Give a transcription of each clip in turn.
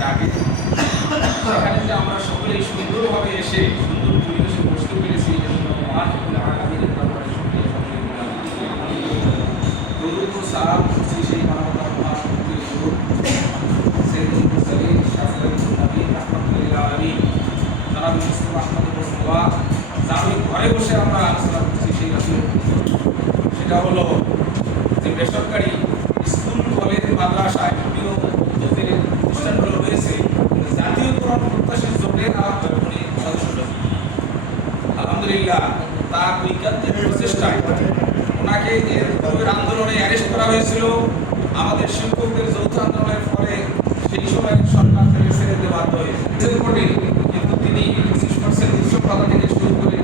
ডাকে, সেখানে যে আমরা সকলেই সুন্দরভাবে এসে সুন্দর পরিবেশে বসতে পেরেছি, এজন্য আল্লাহুল আলামিনের দরবারে শুকরিয়া দরুদ ও সালাম করছি সেই মানবতার মহাসত্যের উপর সাইয়্যিদুল মুরসালিন শাফিউল নবীন রাহমাতুল লিল আলামিন জনাব মুস্তাফা আহমদ রাসূলুল্লাহ, যার ঘরে বসে আমরা আলোচনা করছি সেই রাসূলের উপর। সেটা হলো যে বেসরকারি স্কুল, কলেজ, মাদ্রাসায় বিভিন্ন উদ্যোগের প্রতিষ্ঠানগুলো রয়েছে, জাতীয়করণ প্রত্যাশী জোটের উনি সদস্য। আলহামদুলিল্লাহ, তার ঐকান্তিক প্রচেষ্টায় ওনাকে এর পূর্বের আন্দোলনে অ্যারেস্ট করা হয়েছিল। আমাদের শিক্ষকদের যৌথ আন্দোলনের ফলে সেই সময় সরকার থেকে ছেড়ে দিতে বাধ্য হয়েছে। কিন্তু তিনি 25% উৎসব পাতা থেকে শুরু করে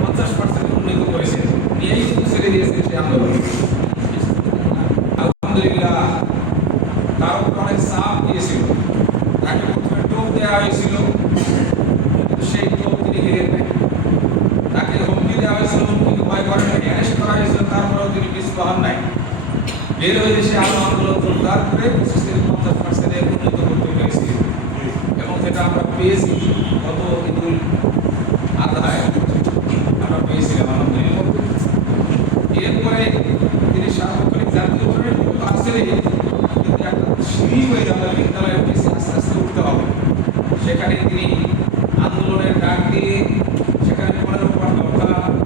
50% উন্নীত করেছেন, নিয়েই কিন্তু ছেড়ে দিয়েছেন সেই আন্দোলন। আলহামদুলিল্লাহ, তার উপর অনেক চাপ দিয়েছিল, তাকে প্রথমে টোপ দেওয়া হয়েছিল, সেই টোপ তিনি গিলেন নাই। তাকে হুমকি দেওয়া হয়েছিল, হুমকি ভয় করেন নাই। অ্যারেস্ট করা হয়েছিল, তারপরেও তিনি পিছপা হন নাই। বের হয়ে এসে আরো আন্দোলন জোরদার করে 25 থেকে 50% উন্নীত করতে পেরেছি, এবং যেটা আমরা পেয়েছি গত ঈদুল আজহায় আমরা পেয়েছিলাম আলহামদুলিল্লাহ। এরপরে তিনি সার্বক্ষণিক জাতীয়করণের কিন্তু আসলে কিন্তু একটা সিঁড়ি হয়ে আমাদের বিদ্যালয়ের পিছিয়ে আস্তে আস্তে উঠতে হবে। সেখানে তিনি